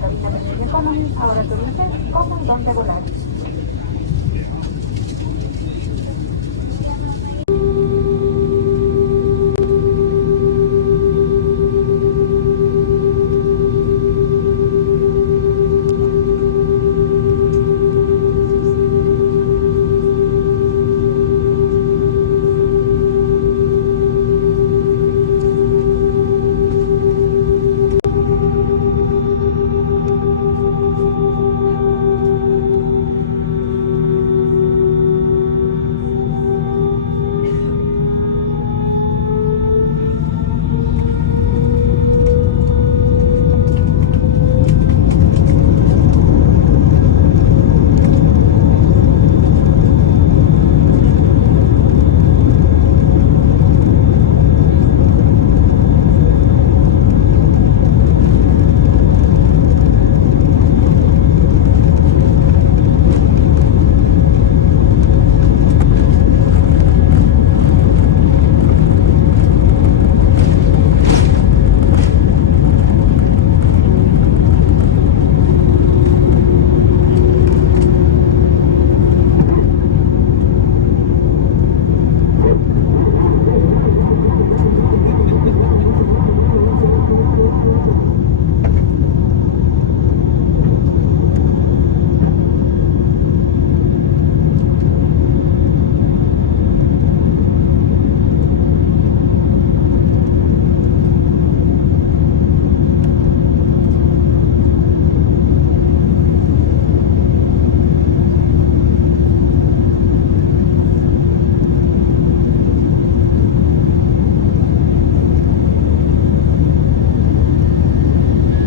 cabina Milenio Economy, ahora tú dices cómo y dónde volar.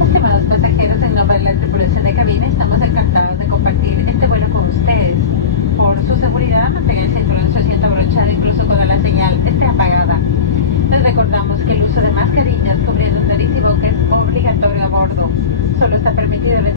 Estimados pasajeros, en nombre de la tripulación de cabina, estamos encantados de compartir este vuelo con ustedes. Por su seguridad, mantengan el cinturón de su asiento abrochado incluso cuando la señal esté apagada. Les recordamos que el uso de mascarillas cubriendo nariz y boca es obligatorio a bordo. Solo está permitido el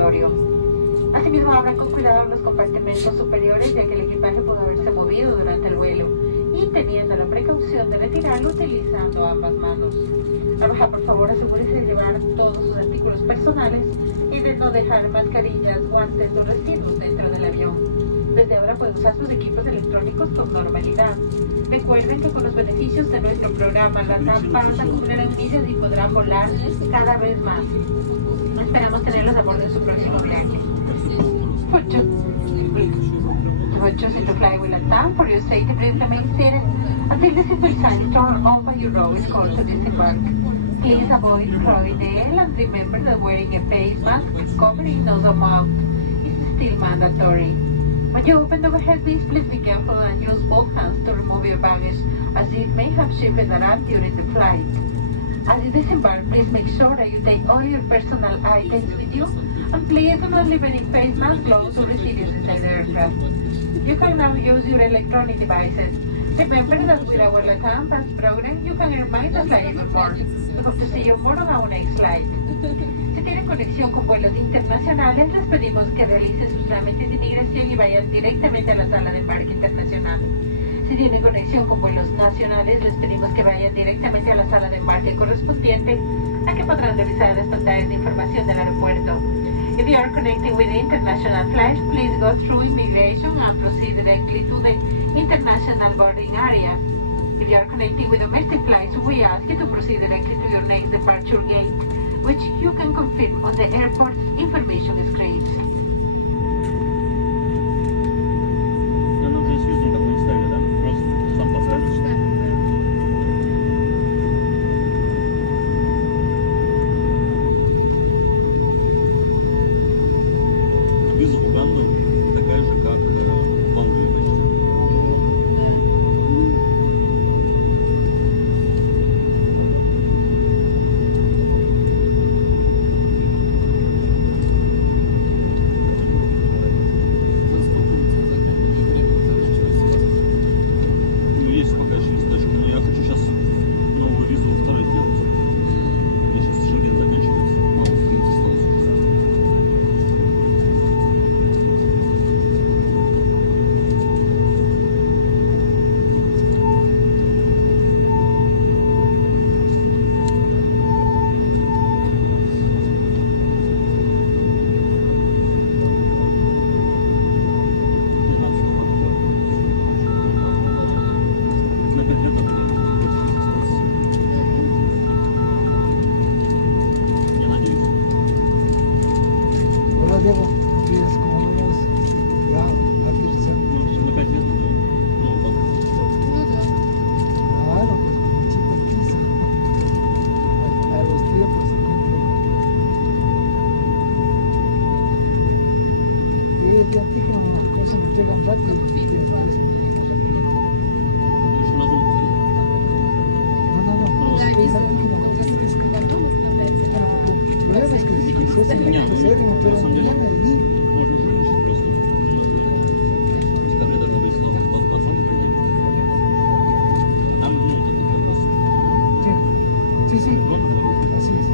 mandatorio. Asimismo, abran con cuidado los compartimentos superiores, ya que el equipaje pudo haberse movido durante el vuelo, y teniendo la precaución de retirarlo utilizando ambas manos. Al bajar, por favor, asegúrese de llevar todos sus artículos personales y de no dejar mascarillas, guantes o residuos dentro del avión. Desde ahora pueden usar sus equipos electrónicos con normalidad. Recuerden que con los beneficios de nuestro programa, la TAM Panda cubrirán millas y podrán volar cada vez más. Esperamos tenerlos a bordo de su próximo viaje. For choosing to fly with LATAM, for your safety, please remain seated until the seatbelt sign is turned on by your row is called to disembark. Please avoid crowding air and remember that wearing a face mask covering nose and mouth is still mandatory. When you open the overhead bins, please be careful and use both hands to remove your baggage, as it may have shifted around during the flight. As you disembark, please make sure that you take all your personal items with you, and please do not leave any face masks, gloves, or receivers inside the aircraft. You can now use your electronic devices. Remember that with our LATAM Pass program, you can earn miles flying even more. We hope to see you more on our next flight. Si tienen conexión con vuelos internacionales, les pedimos que realicen sus trámites de inmigración y vayan directamente a la sala de embarque internacional. Si tienen conexión con vuelos nacionales, les pedimos que vayan directamente a la sala de embarque correspondiente, a que podrán revisar las pantallas de información del aeropuerto. If you are connecting with international flights, please go through immigration and proceed directly to the international boarding area. If you are connecting with domestic flights, we ask you to proceed directly to your next departure gate, which you can confirm on the airport's information screens. Она уже связку такую не ставили, да? Просто сам поставишь. Виза в Уганду такая же, как в Англию почти. Ну, есть пока еще листочки, но я хочу сейчас новую визу во второй сделать. У меня сейчас Шенген заканчивается. Мало страниц осталось. На 5 лет не надеюсь. Ahora Diego, tienes como unos, ya, la tercera. Ну, на 5 лет, ну, так. Claro, pues como chico quiso. A los tiempos se cumplen. Y ya dije, las cosas me llegan rápido. Y después Потому что надо no, después ya dije, no, es que el problema es que después se me pero на самом деле, mañana y можно вылечить просто. В декабре даже выяснилось, пацаны пойдем. Там, ну, это как раз sí, sí, год, así es.